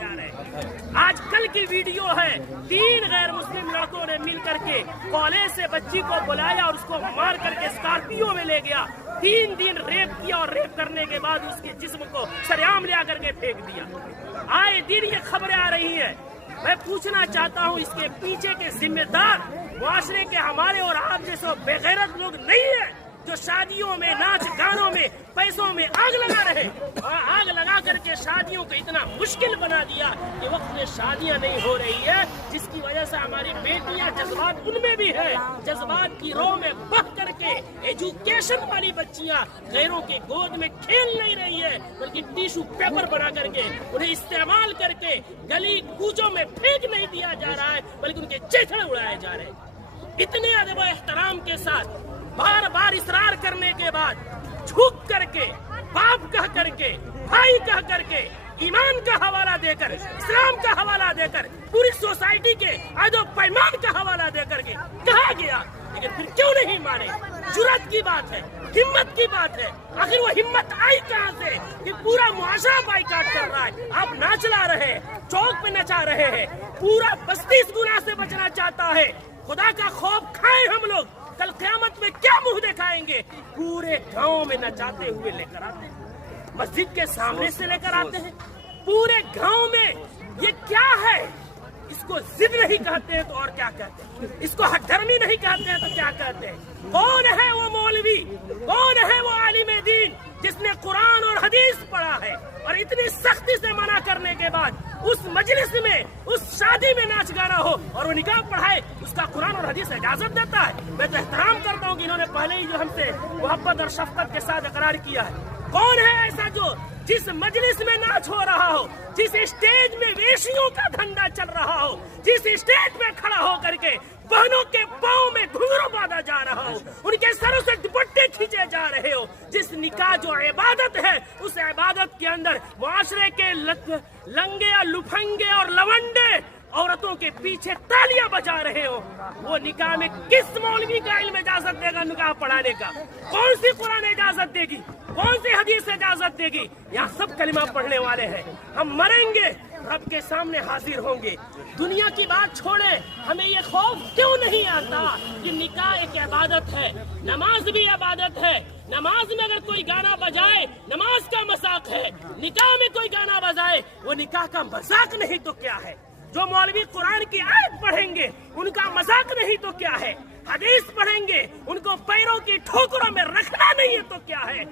जा रहे हैं। आज कल की वीडियो है, 3 गैर मुस्लिम लड़कों ने मिल करके कॉलेज से बच्ची को बुलाया और उसको मार करके स्कॉर्पियो में ले गया। 3 दिन रेप किया और रेप करने के बाद उसके जिस्म को सरेआम ले आकर के फेंक दिया। आए दिन ये खबरें आ रही है। मैं पूछना चाहता हूँ, इसके पीछे के जिम्मेदार मुआशरे के हमारे और आप जैसे बेगैरत लोग नहीं है जो शादियों में, नाच गानों में, पैसों में आग लगा रहे और आग लगा करके शादियों को इतना मुश्किल बना दिया कि वक्त में शादियां नहीं हो रही है, जिसकी वजह से हमारी बेटियां, जज्बात उनमें भी है, जज्बात की रो में बह करके एजुकेशन वाली बच्चियां गैरों के गोद में खेल नहीं रही है, बल्कि टिश्यू पेपर बना करके उन्हें इस्तेमाल करके गली कूचों में फेंक नहीं दिया जा रहा है, बल्कि उनके चेहरे उड़ाए जा रहे हैं। इतने अदब व एहतराम के साथ बार बार इसरार करने के बाद झुक करके, बाप कह करके, भाई कह करके, ईमान का हवाला देकर, इस्लाम का हवाला देकर, पूरी सोसाइटी के आदो पैमान का हवाला देकर के कहा गया, लेकिन फिर क्यों नहीं माने? जुर्रत की बात है, हिम्मत की बात है। आखिर वो हिम्मत आई कहाँ से कि पूरा मुआशरा बाइकाट कर रहा है? आप ना चला रहे हैं, चौक पे नचा रहे हैं, पूरा बस्ती इस गुनाह से बचना चाहता है। खुदा का खौफ खाए हम लोग, कल क़यामत में क्या मुंह दिखाएंगे? पूरे गांव में नचाते हुए लेकर आते हैं, मस्जिद के सामने से लेकर आते हैं, पूरे गांव में। ये क्या है? इसको जिद नहीं कहते हैं तो और क्या कहते हैं? इसको हठधर्मी नहीं कहते हैं तो क्या कहते हैं? कौन है वो मौलवी, कौन है वो आलिम दीन जिसने कुरान और हदीस पढ़ा है और इतनी सख्ती से मना करने के बाद उस मजलिस में, उस शादी में नाच गाना हो और वो निकाह पढ़ाए, उसका कुरान और हदीस इजाजत देता है? मैं तो एहतराम करता हूँ कि इन्होंने पहले ही जो हमसे मोहब्बत और शफकत के साथ इकरार किया है। कौन है ऐसा जो जिस मजलिस में नाच हो रहा हो, जिस स्टेज में वेशियों का धंधा चल रहा हो, जिस स्टेज में खड़ा हो करके बहनों के पाँव में घुंघरू बांधा जा रहा हो, उनके सरों से दुपट्टे खींचे जा रहे हो, जिस निकाह जो इबादत है उस इबादत के अंदर मुआशरे के लंगे और लुफंगे और लवंडे औरतों के पीछे तालियां बजा रहे हो, वो निकाह में किस मौलवी का इल्म इजाजत देगा निकाह पढ़ाने का? कौन सी कुरान इजाजत देगी? कौन सी हदीस इजाजत देगी? यहाँ सब कलिमा पढ़ने वाले हैं। हम मरेंगे, रब के सामने हाजिर होंगे। दुनिया की बात छोड़े, हमें ये खौफ क्यों नहीं आता कि निकाह एक इबादत है, नमाज भी इबादत है। नमाज में अगर कोई गाना बजाए, नमाज का मजाक है। निकाह में कोई गाना बजाए, वो निकाह का मजाक नहीं तो क्या है? जो मौलवी कुरान की आयत पढ़ेंगे उनका मजाक नहीं तो क्या है? हदीस पढ़ेंगे, उनको पैरों की ठोकरों में रखना नहीं है तो क्या है?